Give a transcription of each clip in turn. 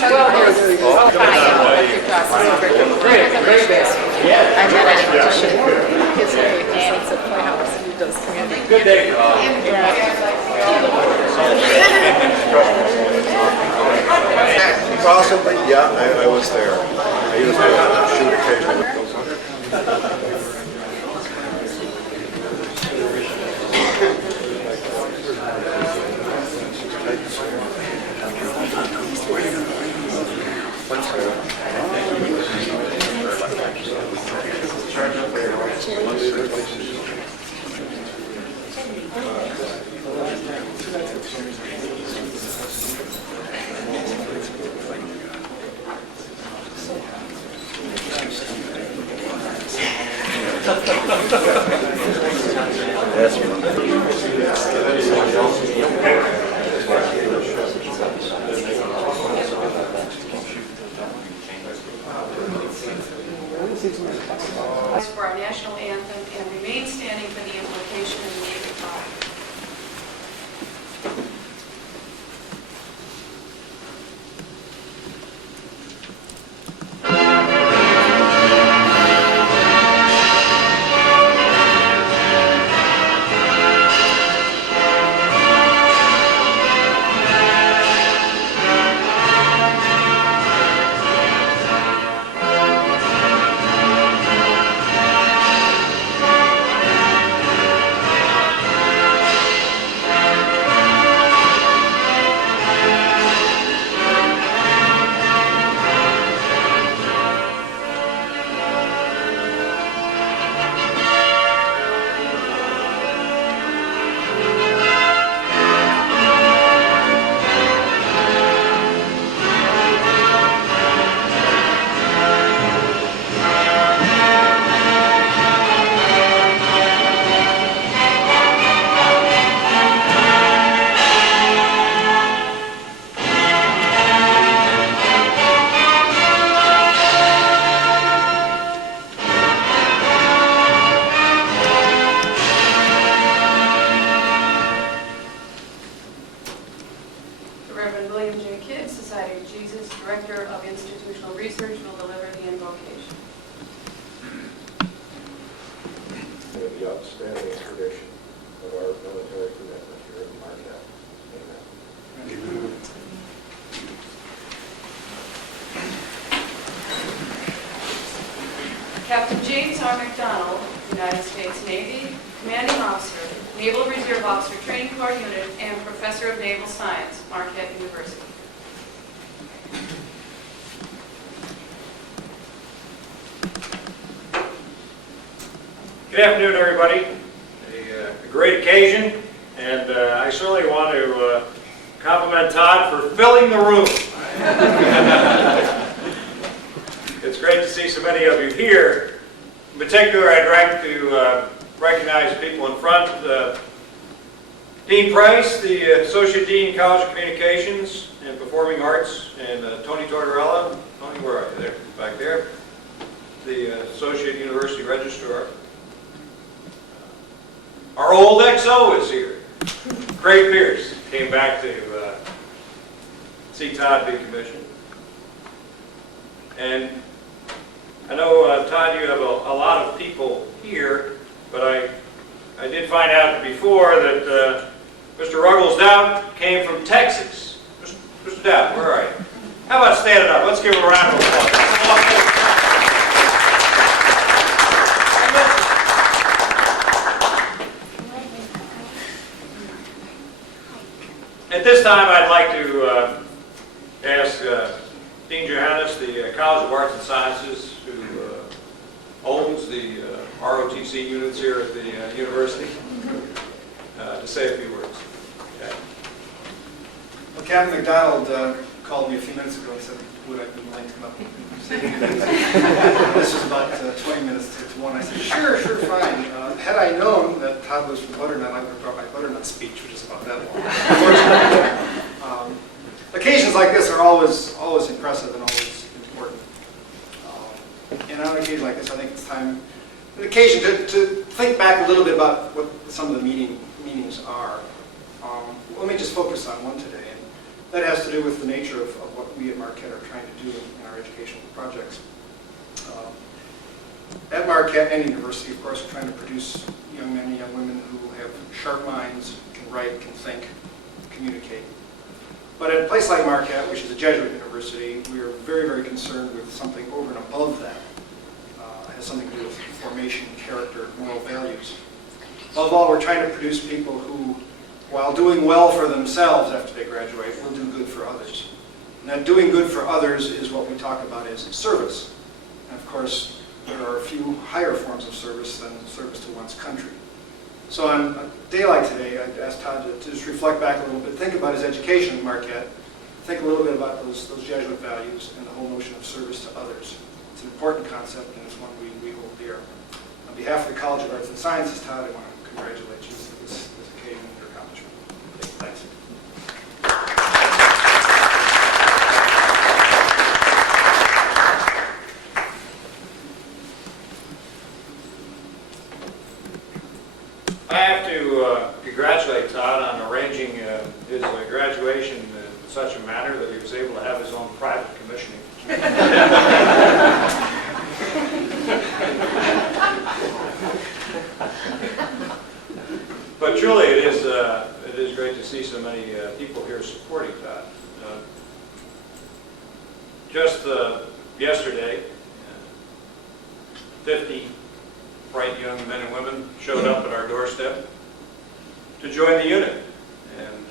Great best. Yeah. I met him at his nanny's at Playhouse. He does community. Good day. Possibly, yeah, I was there. I used to shoot occasionally. For our national anthem and remain standing for the invocation in the name of God. Director of Institutional Research, will deliver the invocation. The outstanding tradition of our military commitment here in Marquette. Amen. Captain James R. McDonald, United States Navy, Commanding Officer, Naval Reserve Officer Training Corps Unit, and Professor of Naval Science, Marquette University. Good afternoon, everybody. A great occasion, and I certainly want to compliment Todd for filling the room. It's great to see so many of you here. In particular, I'd like to recognize people in front. Dean Price, the Associate Dean, College of Communications and Performing Arts, and Tony Tortorella. Tony, where are you? There, back there. The Associate University Registrar. Our old XO is here. Craig Pierce came back to see Todd be commissioned. And I know, Todd, you have a lot of people here, but I did find out before that Mr. Ruggles Dowd came from Texas. Mr. Dowd, where are you? How about standing up? Let's give him a round of applause. At this time, I'd like to ask Dean Johannes, the College of Arts and Sciences, who owns the ROTC units here at the university, to say a few words. Okay. Well, Captain McDonald called me a few minutes ago and said, would I be willing to come up and say anything? This was about 20 minutes to 1. I said, sure, fine. Had I known that Todd was from Butternut, I would have brought my Butternut speech, which is about that long. Occasions like this are always impressive and always important. And on an occasion like this, I think it's time, an occasion to think back a little bit about what some of the meetings are. Let me just focus on one today. That has to do with the nature of what we at Marquette are trying to do in our educational projects. At Marquette and University, of course, we're trying to produce young men and young women who have sharp minds, can write, can think, communicate. But at a place like Marquette, which is a Jesuit university, we are very, very concerned with something over and above that. It has something to do with formation, character, moral values. Above all, we're trying to produce people who, while doing well for themselves after they graduate, will do good for others. And that doing good for others is what we talk about as service. And of course, there are a few higher forms of service than service to one's country. So on a day like today, I'd ask Todd to just reflect back a little bit, think about his education at Marquette, think a little bit about those Jesuit values and the whole notion of service to others. It's an important concept and it's one we hold dear. On behalf of the College of Arts and Sciences, Todd, I want to congratulate you on this occasion and your accomplishment. Thanks. I have to congratulate Todd on arranging his graduation in such a manner that he was able to have his own private commissioning. But truly, it is great to see so many people here supporting Todd. Just yesterday, 50 bright young men and women showed up at our doorstep to join the unit. And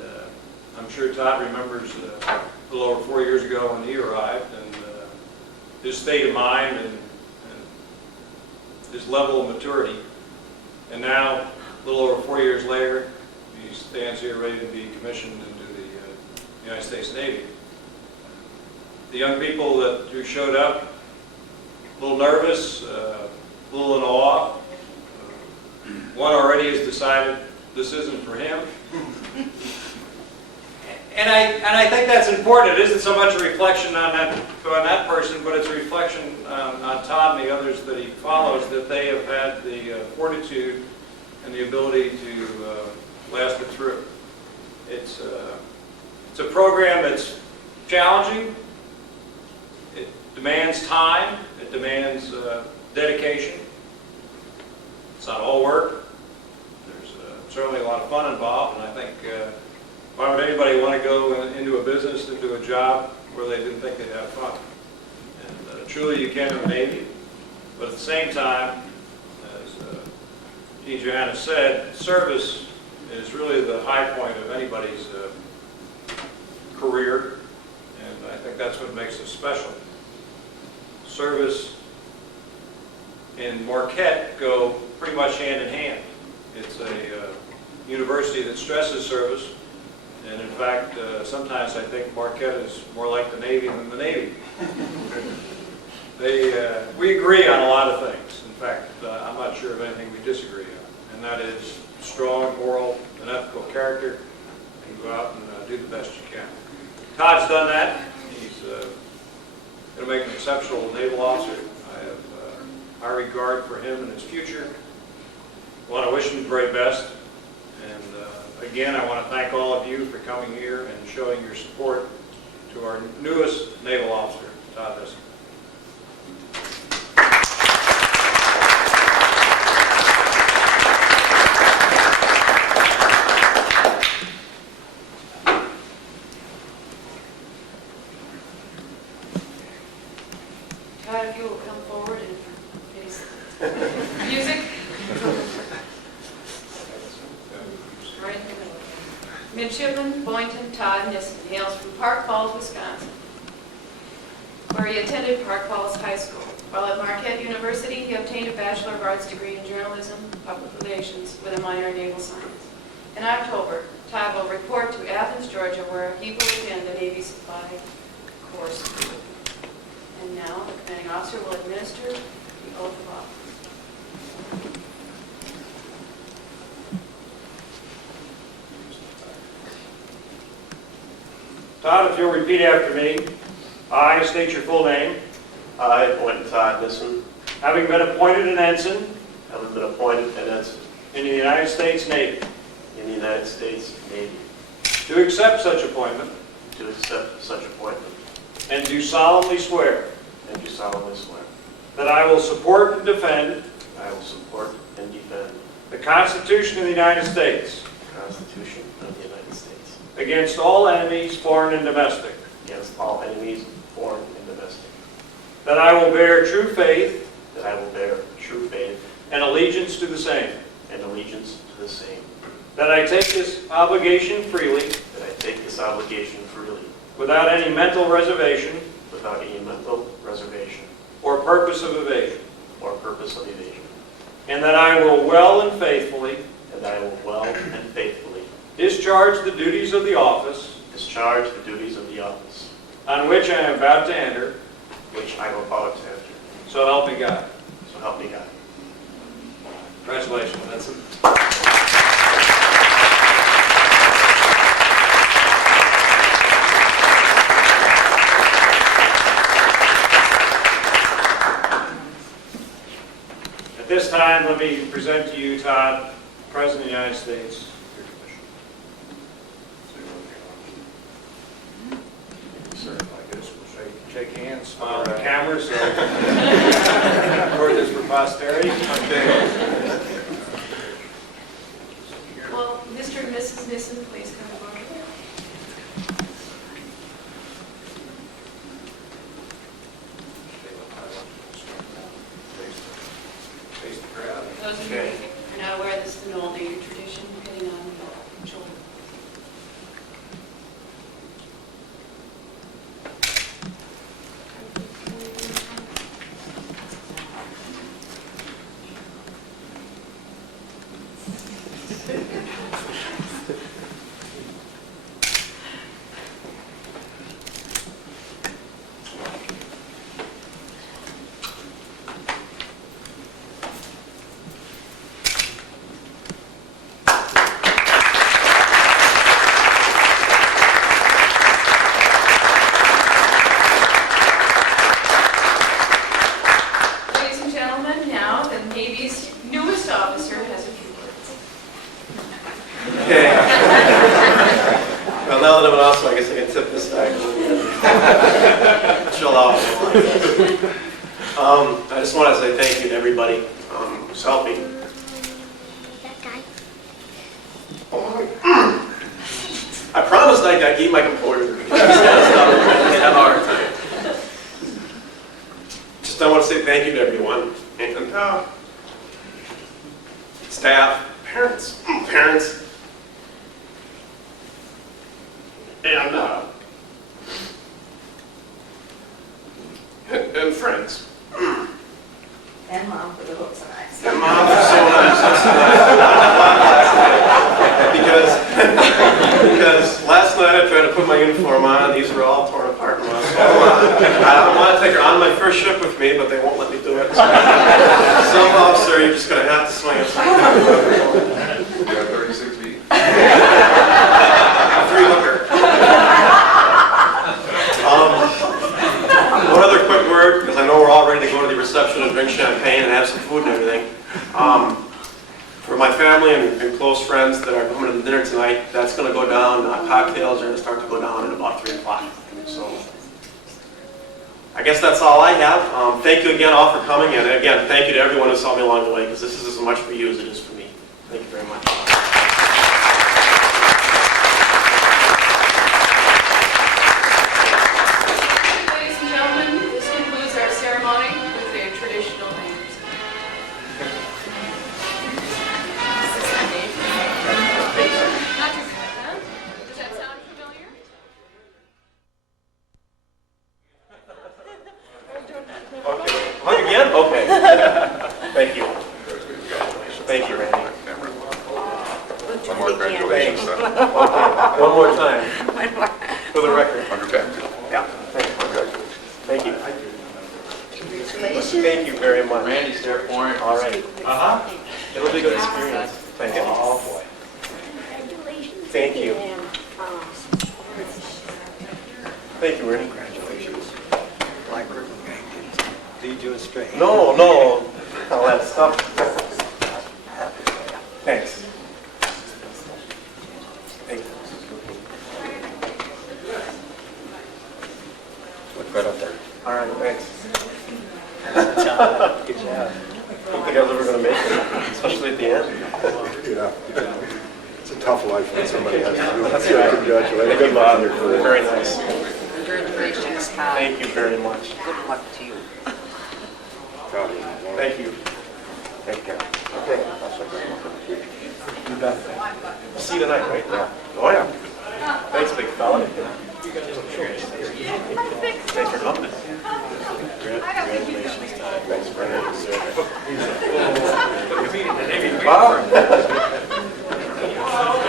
I'm sure Todd remembers a little over 4 years ago when he arrived, and his state of mind and his level of maturity. And now, a little over 4 years later, he stands here ready to be commissioned into the United States Navy. The young people who showed up, a little nervous, a little in awe. One already has decided this isn't for him. And I think that's important. It isn't so much a reflection on that person, but it's a reflection on Todd and the others that he follows, that they have had the fortitude and the ability to last it through. It's a program that's challenging. It demands time. It demands dedication. It's not all work. There's certainly a lot of fun involved, and I think why would anybody want to go into a business, into a job where they didn't think they'd have fun? And truly you can in the Navy, but at the same time, as Dean Johanna said, service is really the high point of anybody's career, and I think that's what makes us special. Service and Marquette go pretty much hand in hand. It's a university that stresses service, and in fact, sometimes I think Marquette is more like the Navy than the Navy. We agree on a lot of things. In fact, I'm not sure of anything we disagree on, and that is strong moral and ethical character, and go out and do the best you can. Todd's done that. He's going to make an exceptional naval officer. I have high regard for him and his future. I want to wish him the very best. And again, I want to thank all of you for coming here and showing your support to our newest naval officer, Todd Hessel. Todd, if you will come forward and face music. Right in the middle. Midshipman Boynton Todd Nissen hails from Park Falls, Wisconsin, where he attended Park Falls High School. While at Marquette University, he obtained a Bachelor of Arts degree in Journalism and Public Relations with a minor in Naval Science. In October, Todd will report to Athens, Georgia, where he will attend the Navy Supply course. And now, the commanding officer will administer the oath of office. Todd, if you'll repeat after me. I state your full name. I, Boynton Todd Nissen, Having been appointed an ensign having been appointed an ensign in the United States Navy, in the United States Navy, to accept such appointment, to accept such appointment, and do solemnly swear and do solemnly swear that I will support and defend that I will support and defend the Constitution of the United States the Constitution of the United States against all enemies, foreign and domestic, against all enemies, foreign and domestic, that I will bear true faith that I will bear true faith and allegiance to the same, and allegiance to the same, that I take this obligation freely that I take this obligation freely without any mental reservation without any mental reservation or purpose of evasion, or purpose of evasion, and that I will well and faithfully and that I will well and faithfully discharge the duties of the office discharge the duties of the office on which I am about to enter, which I am about to enter. so help me God. So help me God. Congratulations. That's it. At this time, let me present to you, Todd, President of the United States. Sir, I guess we'll shake hands. Smile on the camera, so record this for posterity. Well, Mr. and Mrs. Nissen, please come forward. Face the crowd. Those of you who are not aware, this is an old Indian tradition, hitting on the children. Ladies and gentlemen, now the Navy's newest officer has a few words. Okay. Well, now that I'm an officer, I guess I can tip this back. Chill out. I just want to say thank you to everybody who's helping. I promised I'd keep my composure. I have a hard time. Just I want to say thank you to everyone. And staff, parents, and and friends. And Mom for the hooks and eyes. And Mom was so nice. Because last night I tried to put my uniform on, these were all torn apart. And I don't want to take her on my first ship with me, but they won't let me do it. So, officer, you're just going to have to swing it. You got 36 feet. 3-hooker. One other quick word, because I know we're all ready to go to the reception and drink champagne and have some food and everything. For my family and close friends that are coming to the dinner tonight, that's going to go down. Cocktails are going to start to go down at about 3 o'clock. So I guess that's all I have. Thank you again all for coming, and again, thank you to everyone who saw me along the way, because this is as much for you as it is for me. Thank you very much. Ladies and gentlemen, this concludes our ceremony with the traditional names. Does that sound familiar? Okay. Hug again? Okay. Thank you. Thank you, Randy. One more congratulations, son. One more time. For the record. 110. Yeah. Thank you. Thank you very much. Randy's there for it. All right. It'll be a good experience. Thank you. Oh, boy. Thank you. Thank you, Randy. Congratulations. Lead you astray. No, all that stuff. Thanks. Thank you. Right up there. All right, thanks. Good job. Don't think I was ever going to make it, especially at the end. Yeah. It's a tough life when somebody has to do it. That's right. Congratulations. Good luck in your career. Very nice. Congratulations, Todd. Thank you very much. Good luck to you. Proud of you. Thank you. Thank you. Okay. You bet. See you tonight, right? Yeah. Oh, yeah. Thanks, big fella. Thanks for coming. Congratulations, Todd. Thanks for having us. Wow.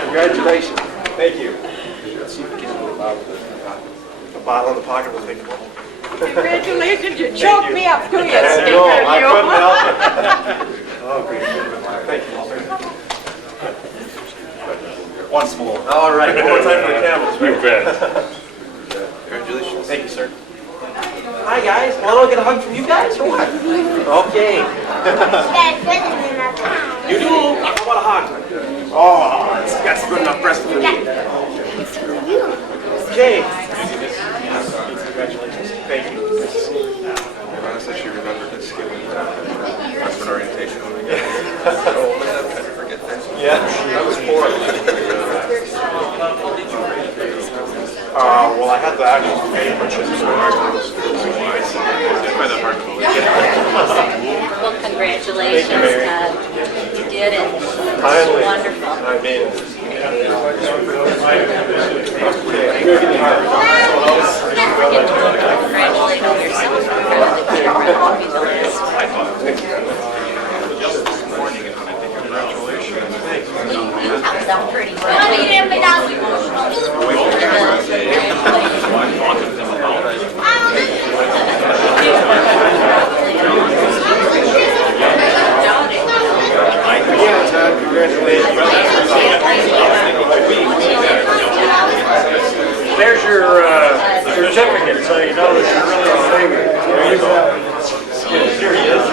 Congratulations. Thank you. Let's see if we can get a bottle in the pocket will take a moment. Congratulations, you choked me up, couldn't you? No, I couldn't help it. Oh, great. Thank you. Once more. All right, one more time for the cameras. You bet. Congratulations. Thank you, sir. Hi, guys. Want to get a hug from you guys or what? Okay. You do? How about a hug? Oh, that's good enough breast for me. Jay. Congratulations. Thank you. Honest that she remembered this given freshman orientation. Oh, man, I forget that. Yeah, that was 4. Well, I had the actual paper, which is so hard to I find that hard to believe. Well, congratulations, Todd. You did it. Finally, Wonderful. I made it. Congratulate yourself for the camera. That'll be the last. You talked them pretty There's your certificate, so you know that you're really a favorite. There you go. Here he is.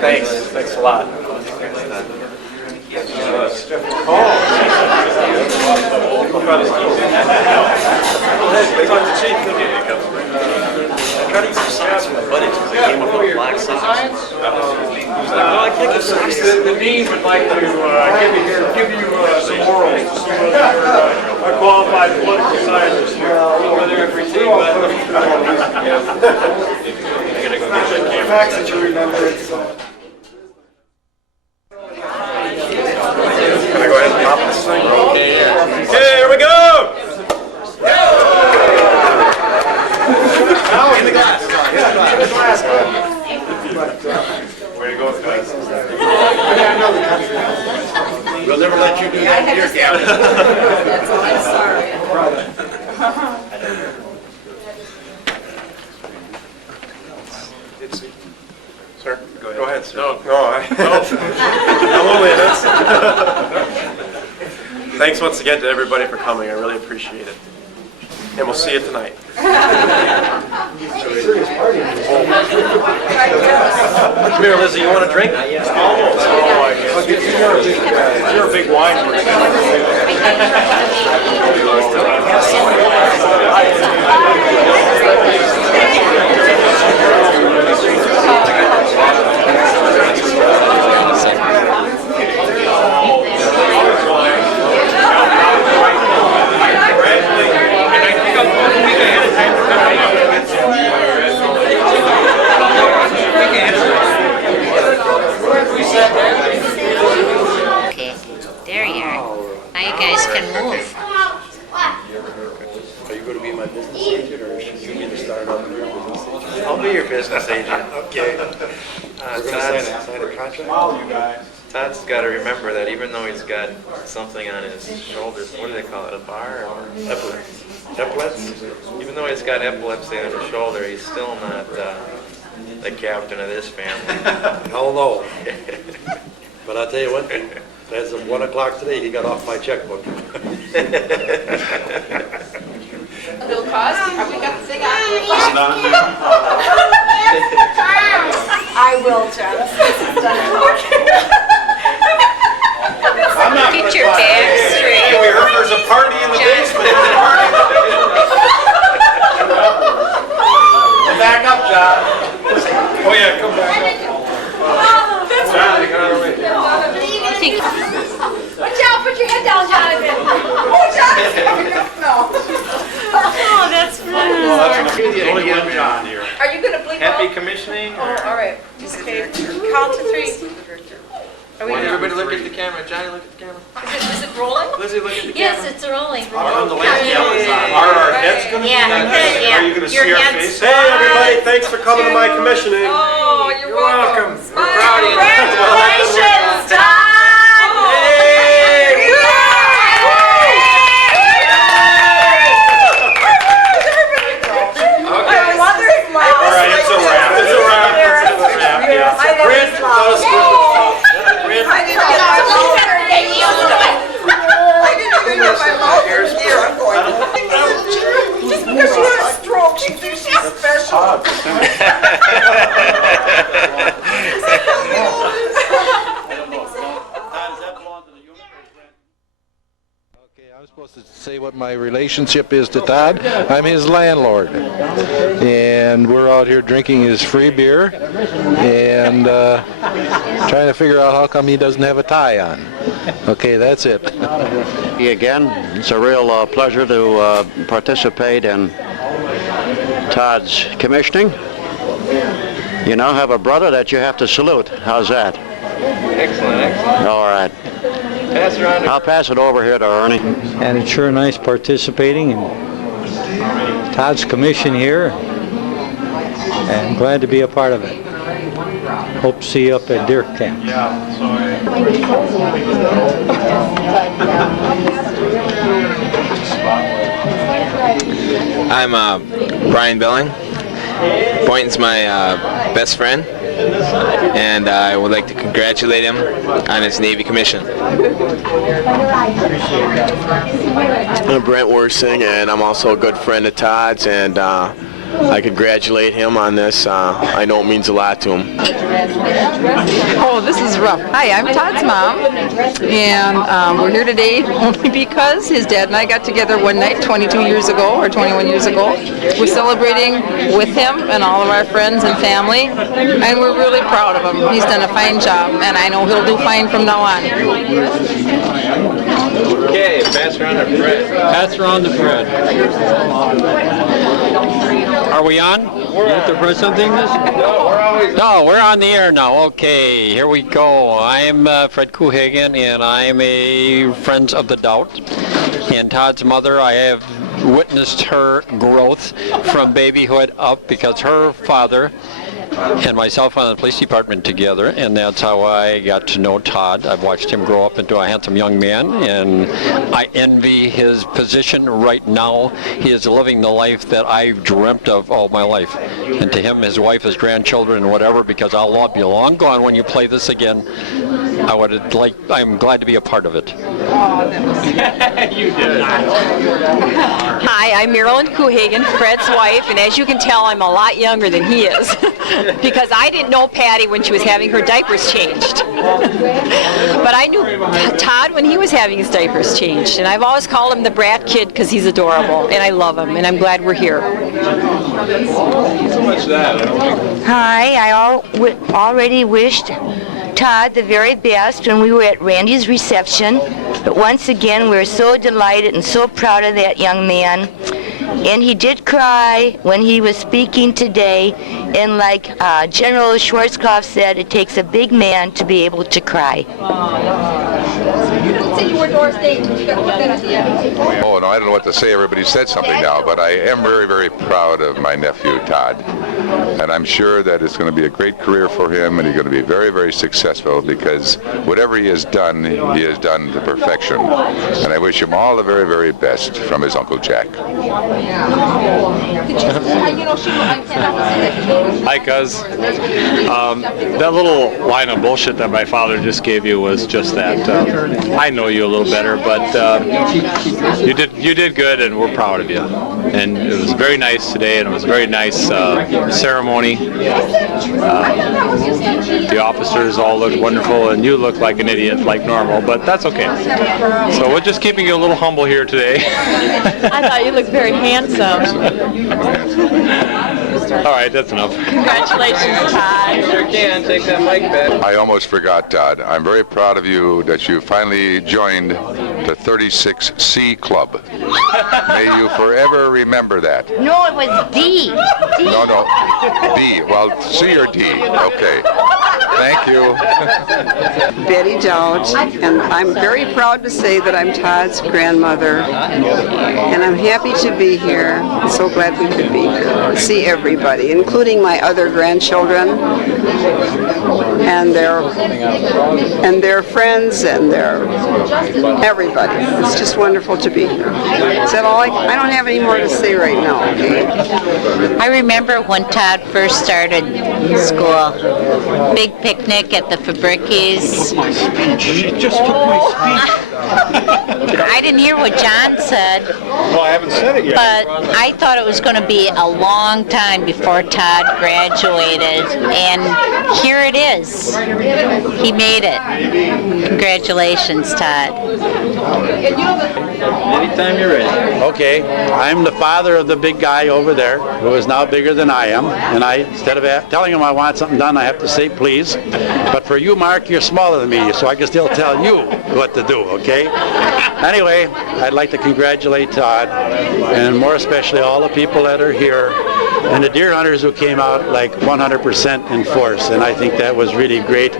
Thanks a lot. I tried to use some socks for my buddies because they came up with black socks. He was like, no, I can't get socks. The dean would like to give you some orals to see whether you're a qualified political scientist. Whether everything, Facts that you remember. Can I go ahead and pop this thing? Okay, yeah. Okay, here we go! Now in the glass. Way to go, guys. I know the country. We'll never let you do that here, Gavin. I'm sorry. Sir, go ahead, sir. No, I'm only in this. Thanks once again to everybody for coming. I really appreciate it. And we'll see you tonight. Come here, Lizzie. You want a drink? Almost. Oh, I guess. You're a big wine Okay, there you are. Now you guys can move. Are you going to be my business agent or should you be the start of your business agent? I'll be your business agent. Okay. We're going to sign a contract? Wow, you guys. Todd's got to remember that even though he's got something on his shoulders, what do they call it, a bar or Epaulets. Epaulets? even though he's got epilepsy on his shoulder, he's still not the captain of this family. Hell no. But I'll tell you what, as of 1 o'clock today, he got off my checkbook. Bill Cosby, have we got the thing on? I will, John. Get your back straight. Only one John here. Are you gonna bleep Happy out? commissioning. Oh, all right. Okay, count to 3. Are we Want gonna- everybody look at the camera. Johnny, look at the camera. Is it rolling? Lizzie, look at the Yes, camera. it's rolling. On the left, yeah, Are our heads going to be Yeah, like this? yeah. Are you going to Your see our hands- face? Hey, everybody, thanks for coming to my commissioning. Oh, you're welcome. We're proud of you. Congratulations, Todd! All right, it's a wrap. It's a wrap. It's a wrap, yeah. Brent, tell us what Brent, I didn't get my mouth. I didn't even get my mouth here. I'm going. Just because you had a stroke, she thinks she's special. I'm supposed to say what my relationship is to Todd. I'm his landlord. And we're out here drinking his free beer and trying to figure out how come he doesn't have a tie on. Okay, that's it. Again, it's a real pleasure to participate in Todd's commissioning. You now have a brother that you have to salute. How's that? Excellent, excellent. All right. Pass it around. I'll pass it over here to Ernie. And it's sure nice participating in Todd's commission here, and glad to be a part of it. Hope to see you up at Deer Camp. I'm Brian Belling. Boynton's my best friend, and I would like to congratulate him on his Navy commission. I'm Brent Worsing, and I'm also a good friend of Todd's, and I congratulate him on this. I know it means a lot to him. Oh, this is rough. Hi, I'm Todd's mom, and we're here today only because his dad and I got together one night 22 years ago, or 21 years ago. We're celebrating with him and all of our friends and family, and we're really proud of him. He's done a fine job, and I know he'll do fine from now on. Okay, pass around the bread. Pass around the bread. Are we on? You have to press something? No, we're on the air now. Okay, here we go. I'm Fred Kuhagen, and I'm a Friends of the Doubt. And Todd's mother, I have witnessed her growth from babyhood up because her father and myself on the police department together, and that's how I got to know Todd. I've watched him grow up into a handsome young man, and I envy his position right now. He is living the life that I've dreamt of all my life. And to him, his wife, his grandchildren, and whatever, because I'll be long gone when you play this again. I'm glad to be a part of it. You did. Hi, I'm Marilyn Kuhagen, Fred's wife, and as you can tell, I'm a lot younger than he is. Because I didn't know Patty when she was having her diapers changed. But I knew Todd when he was having his diapers changed. And I've always called him the brat kid because he's adorable. And I love him. And I'm glad we're here. So much that. Hi, I already wished Todd the very best when we were at Randy's reception. But once again, we're so delighted and so proud of that young man. And he did cry when he was speaking today, and like General Schwarzkopf said, it takes a big man to be able to cry. Oh, no, I don't know what to say. Everybody said something now, but I am very, very proud of my nephew, Todd. And I'm sure that it's going to be a great career for him, and he's going to be very, very successful because whatever he has done to perfection. And I wish him all the very, very best from his Uncle Jack. Hi, cuz. That little line of bullshit that my father just gave you was just that. I know you a little better, but you did good, and we're proud of you. And it was very nice today, and it was a very nice ceremony. The officers all looked wonderful, and you look like an idiot, like normal, but that's okay. So we're just keeping you a little humble here today. I thought you looked very handsome. All right, that's enough. Congratulations, Todd. Sure can. Take that mic back. I almost forgot, Todd. I'm very proud of you that you finally joined the 36C Club. May you forever remember that. No, it was D. No, D. Well, C or D. Okay. Thank you. Betty Dowd, and I'm very proud to say that I'm Todd's grandmother, and I'm happy to be here. I'm so glad we could be here. See everybody, including my other grandchildren, and their friends, and their everybody. It's just wonderful to be here. Is that all? I don't have any more to say right now. Okay. I remember when Todd first started school. Big picnic at the Fabricki's. She just took my speech. I didn't hear what John said. No, I haven't said it yet. But I thought it was going to be a long time before Todd graduated, and here it is. He made it. Congratulations, Todd. Anytime you're ready. Okay, I'm the father of the big guy over there, who is now bigger than I am, and instead of telling him I want something done, I have to say please. But for you, Mark, you're smaller than me, so I can still tell you what to do, okay? Anyway, I'd like to congratulate Todd, and more especially all the people that are here, and the deer hunters who came out like 100% in force, and I think that was really great.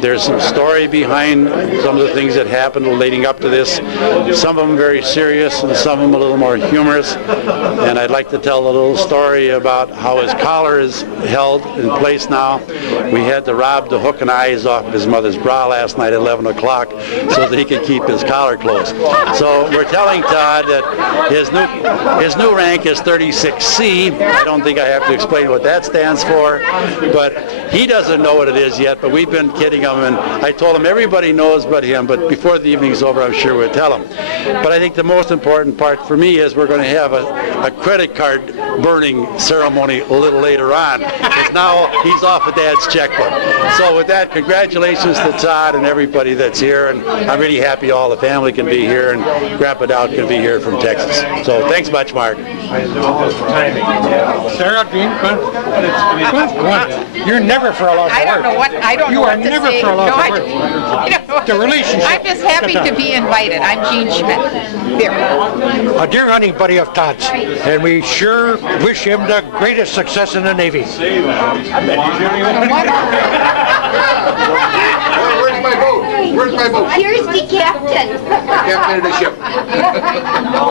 There's some story behind some of the things that happened leading up to this. Some of them very serious, and some of them a little more humorous. And I'd like to tell a little story about how his collar is held in place now. We had to rob the hook and eyes off of his mother's bra last night at 11 o'clock so that he could keep his collar closed. So we're telling Todd that his new rank is 36C. I don't think I have to explain what that stands for, but he doesn't know what it is yet, but we've been kidding him, and I told him everybody knows but him, but before the evening's over, I'm sure we'll tell him. But I think the most important part for me is we're going to have a credit card burning ceremony a little later on, because now he's off of Dad's checkbook. So with that, congratulations to Todd and everybody that's here, and I'm really happy all the family can be here, and Grandpa Dowd can be here from Texas. So thanks much, Mark. Sarah, Dean, come on. You're never for a lot of I don't know what to say. You are never for a lot of work. The relationship. I'm just happy to be invited. I'm Jean Schmidt. There. A deer hunting buddy of Todd's, and we sure wish him the greatest success in the Navy. Where's my boat? Here's the captain. Captain of the ship.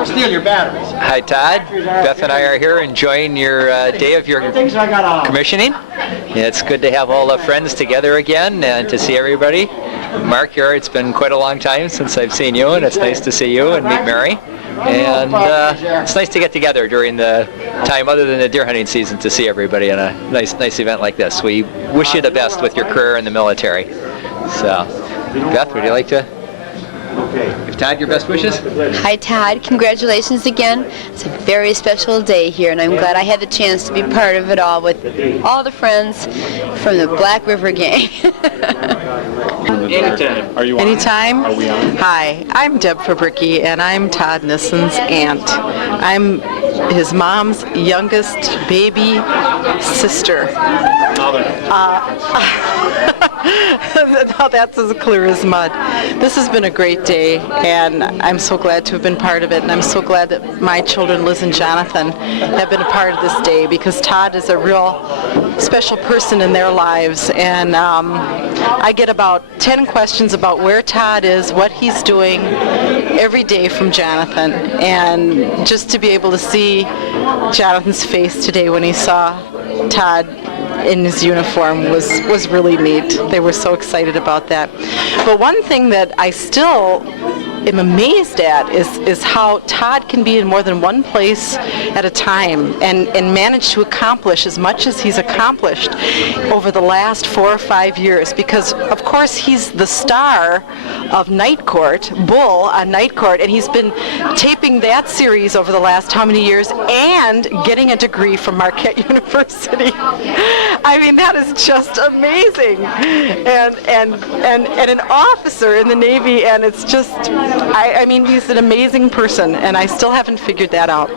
Steal your batteries. Hi, Todd. Beth and I are here enjoying your day of your commissioning. It's good to have all the friends together again and to see everybody. Mark, here, it's been quite a long time since I've seen you, and it's nice to see you and meet Mary. And it's nice to get together during the time other than the deer hunting season to see everybody in a nice event like this. We wish you the best with your career in the military. So, Beth, would you like to give Todd your best wishes? Hi, Todd. Congratulations again. It's a very special day here, and I'm glad I had the chance to be part of it all with all the friends from the Black River Gang. Anytime. Are you on? Anytime? Are we on? Hi, I'm Deb Fabricki, and I'm Todd Nissen's aunt. I'm his mom's youngest baby sister. Now that's as clear as mud. This has been a great day, and I'm so glad to have been part of it, and I'm so glad that my children, Liz and Jonathan, have been a part of this day, because Todd is a real special person in their lives, and I get about 10 questions about where Todd is, what he's doing every day from Jonathan, and just to be able to see Jonathan's face today when he saw Todd in his uniform was really neat. They were so excited about that. But one thing that I still am amazed at is how Todd can be in more than one place at a time and manage to accomplish as much as he's accomplished over the last 4 or 5 years, because of course he's the star of Night Court, Bull on Night Court, and he's been taping that series over the last how many years and getting a degree from Marquette University. I mean, that is just amazing. And an officer in the Navy, and it's just, I mean, he's an amazing person, and I still haven't figured that out.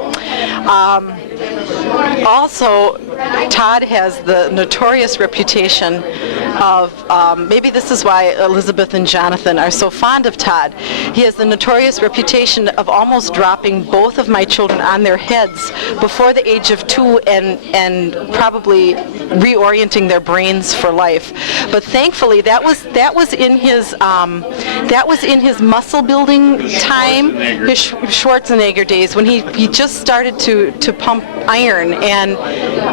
Also, Todd has the notorious reputation of, maybe this is why Elizabeth and Jonathan are so fond of Todd. He has the notorious reputation of almost dropping both of my children on their heads before the age of 2 and probably reorienting their brains for life. But thankfully, that was in his muscle building time, his Schwarzenegger days, when he just started to pump iron, and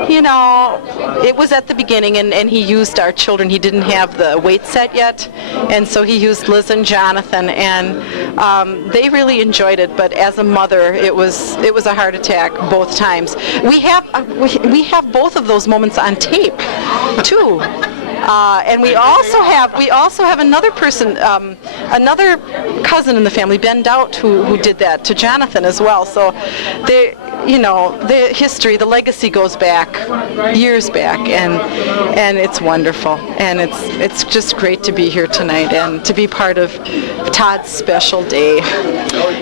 it was at the beginning, and he used our children. He didn't have the weight set yet, and so he used Liz and Jonathan, and they really enjoyed it. But as a mother, it was a heart attack both times. We have both of those moments on tape too. And we also have another person, another cousin in the family, Ben Doubt, who did that to Jonathan as well. So the history, the legacy goes back years back, and it's wonderful, and it's just great to be here tonight and to be part of Todd's special day.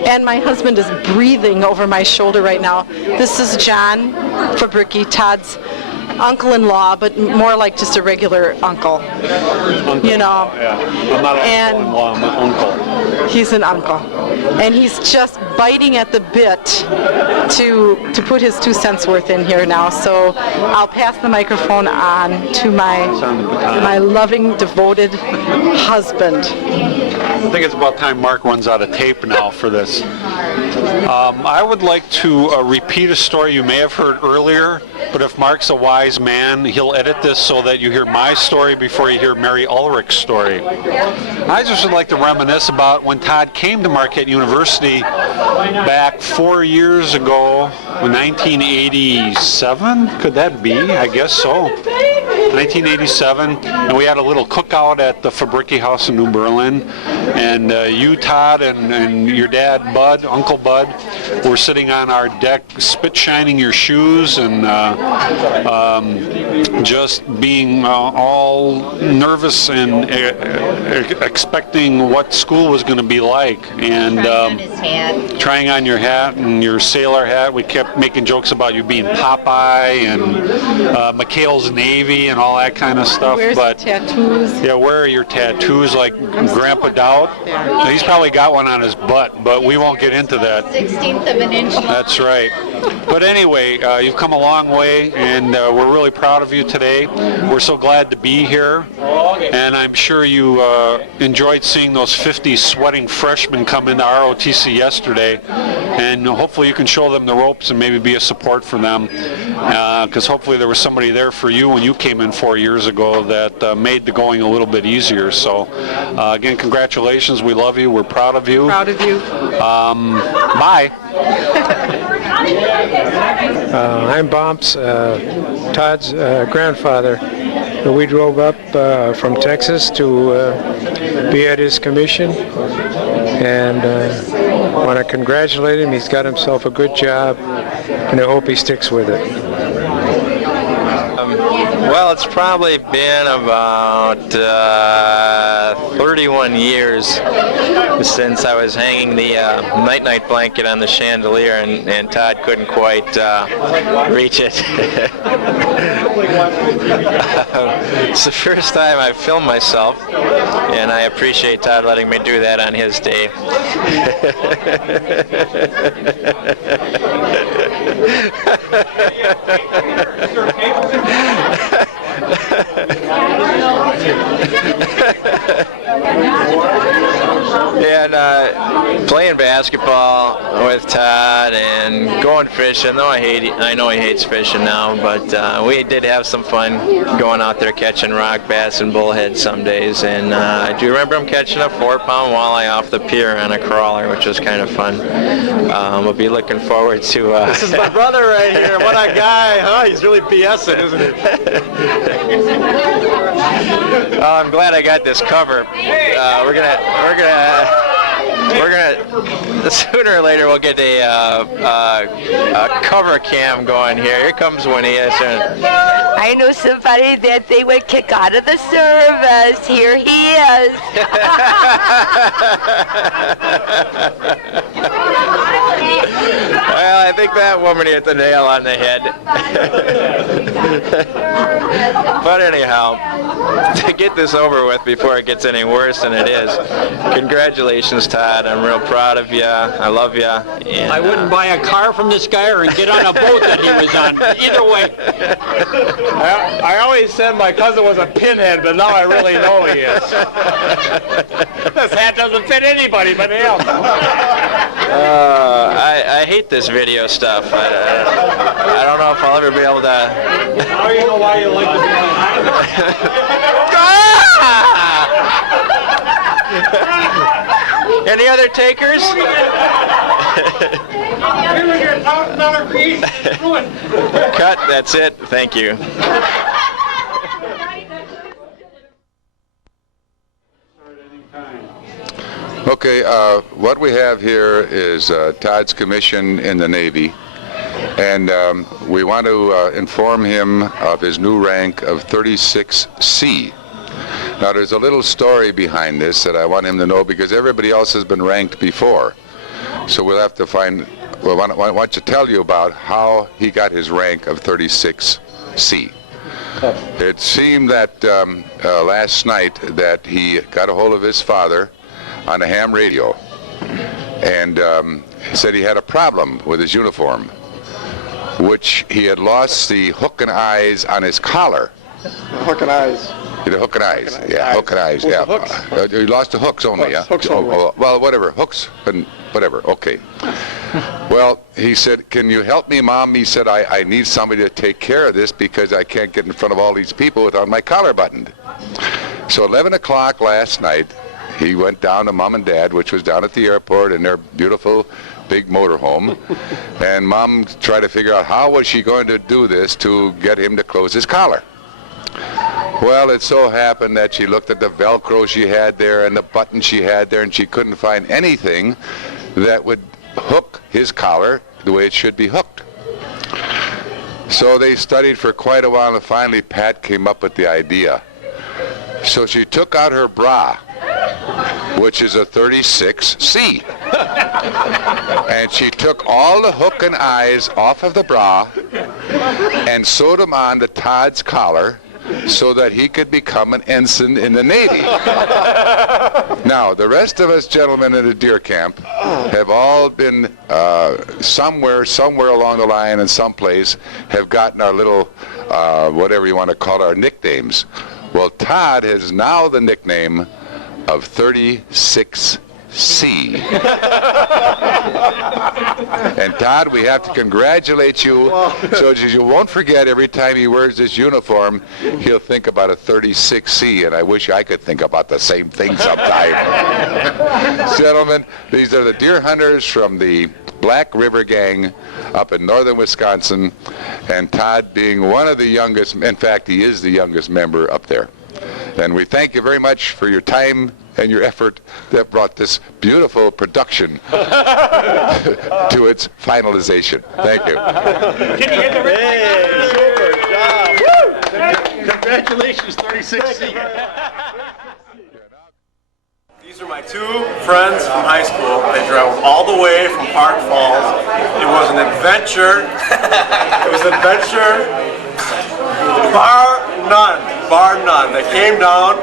And my husband is breathing over my shoulder right now. This is John Fabricki, Todd's uncle-in-law, but more like just a regular uncle. Yeah. I'm not an uncle-in-law, I'm an uncle. He's an uncle, and he's just biting at the bit to put his 2 cents worth in here now. So I'll pass the microphone on to my loving, devoted husband. I think it's about time Mark runs out of tape now for this. I would like to repeat a story you may have heard earlier, but if Mark's a wise man, he'll edit this so that you hear my story before you hear Mary Ulrich's story. I just would like to reminisce about when Todd came to Marquette University back 4 years ago, 1987? Could that be? I guess so. 1987, and we had a little cookout at the Fabricki House in New Berlin, and you, Todd, and your dad, Bud, Uncle Bud, were sitting on our deck, spit shining your shoes, and just being all nervous and expecting what school was going to be like, and trying on your hat and your sailor hat. We kept making jokes about you being Popeye and McHale's Navy and all that kind of stuff. Where's the tattoos? Yeah, where are your tattoos, like Grandpa Dowd? He's probably got one on his butt, but we won't get into that. 1/16 of an inch long. That's right. But anyway, you've come a long way, and we're really proud of you today. We're so glad to be here, and I'm sure you enjoyed seeing those 50 sweating freshmen come into ROTC yesterday, and hopefully you can show them the ropes and maybe be a support for them, because hopefully there was somebody there for you when you came in 4 years ago that made the going a little bit easier. So again, congratulations. We love you. We're proud of you. Proud of you. Bye. I'm Bomp's, Todd's grandfather. We drove up from Texas to be at his commission, and want to congratulate him. He's got himself a good job, and I hope he sticks with it. Well, it's probably been about 31 years since I was hanging the night-night blanket on the chandelier, and Todd couldn't quite reach it. It's the first time I've filmed myself, and I appreciate Todd letting me do that on his day. And playing basketball with Todd and going fishing, though I know he hates fishing now, but we did have some fun going out there catching rock bass and bullhead some days, and I do remember him catching a 4-pound walleye off the pier on a crawler, which was kind of fun. We'll be looking forward to... This is my brother right here. What a guy, huh? He's really BSing, isn't he? I'm glad I got this cover. We're gonna sooner or later we'll get a cover cam going here. Here comes Winnie. I know somebody that they would kick out of the service. Here he is. Well, I think that woman hit the nail on the head. But anyhow, to get this over with before it gets any worse than it is, congratulations, Todd. I'm real proud of you. I love you. And, I wouldn't buy a car from this guy or get on a boat that he was on. Either way. I always said my cousin was a pinhead, but now I really know he is. This hat doesn't fit anybody but him. I hate this video stuff. I don't know if I'll ever be able to. Now you know why you like to be behind. Any other takers? Cut, that's it. Thank you. Okay, what we have here is Todd's commission in the Navy, and we want to inform him of his new rank of 36C. Now, there's a little story behind this that I want him to know, because everybody else has been ranked before. So we'll have to find, well, I want to tell you about how he got his rank of 36C. It seemed that last night that he got a hold of his father on a ham radio, and he said he had a problem with his uniform, which he had lost the hook and eyes on his collar. Hook and eyes. The hook and eyes, yeah, hook and eyes, yeah. He lost the hooks only, yeah. Hooks only. Well, whatever, hooks and whatever, okay. Well, he said, can you help me, Mom? He said, I need somebody to take care of this because I can't get in front of all these people without my collar buttoned. So 11 o'clock last night, he went down to Mom and Dad, which was down at the airport in their beautiful big motorhome, and Mom tried to figure out how was she going to do this to get him to close his collar. Well, it so happened that she looked at the Velcro she had there and the button she had there, and she couldn't find anything that would hook his collar the way it should be hooked. So they studied for quite a while, and finally Pat came up with the idea. So she took out her bra, which is a 36C. And she took all the hook and eyes off of the bra and sewed them on to Todd's collar so that he could become an ensign in the Navy. Now, the rest of us gentlemen in the deer camp have all been somewhere along the line and someplace have gotten our little, whatever you want to call it, our nicknames. Well, Todd has now the nickname of 36C. And Todd, we have to congratulate you, so that you won't forget every time he wears this uniform, he'll think about a 36C, and I wish I could think about the same thing sometime. Gentlemen, these are the deer hunters from the Black River Gang up in northern Wisconsin, and Todd being one of the youngest, in fact, he is the youngest member up there. And we thank you very much for your time and your effort that brought this beautiful production to its finalization. Thank you. Can you hit the Hey, congratulations, 36C. These are my two friends from high school. They drove all the way from Park Falls. It was an adventure. It was an adventure, bar none. They came down.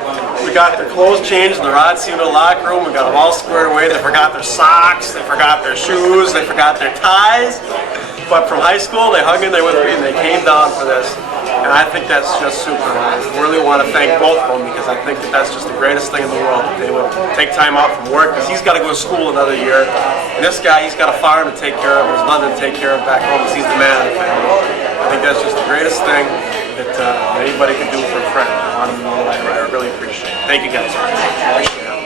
We got their clothes changed in the Rod Cena locker room. We got them all squared away. They forgot their socks. They forgot their shoes. They forgot their ties. But from high school, they hung in there with me and they came down for this. And I think that's just super. I really want to thank both of them because I think that that's just the greatest thing in the world. That they would take time out from work because he's got to go to school another year. And this guy, he's got a farm to take care of. There's nothing to take care of back home because he's the man of the family. I think that's just the greatest thing that anybody can do for a friend. I really appreciate it. Thank you guys. Appreciate it.